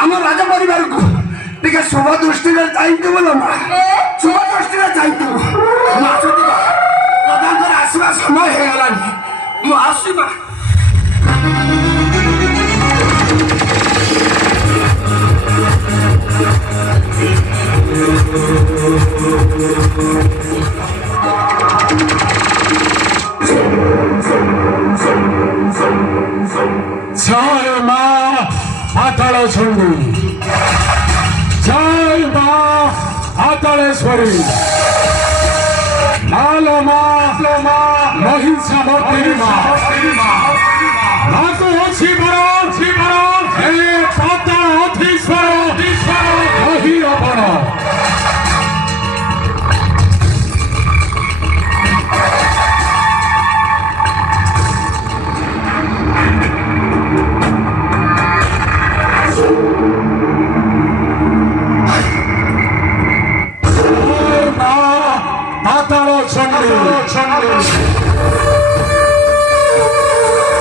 आम राजा परिवार को टे शुभ दृष्टि चाहिए बोल माँ शुभ दृष्टि चाहिए प्रधान आसवा समय हो गलानी आसवा जय माँ पाताल चंडी जय माँ पातालेश्वरी लालो माँ महिषा मर्दिनी माँ लाको अच्छी बरो हे पाताल अधीश्वर कही आपण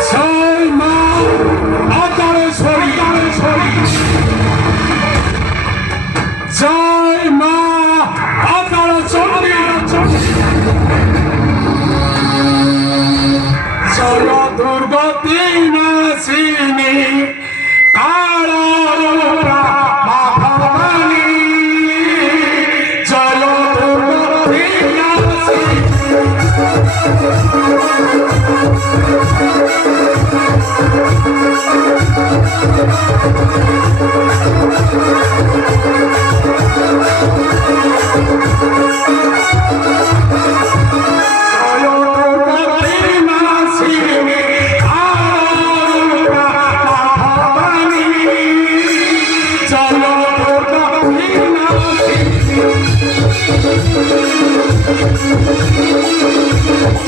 जय माँ पातालेश्वरी जय माँ पाताल चंडी जय दुर्गति नाशिनी काला माँ भवानी जय दुर्गति नाशिनी Thank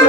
you.